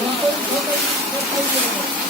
どこ行くの?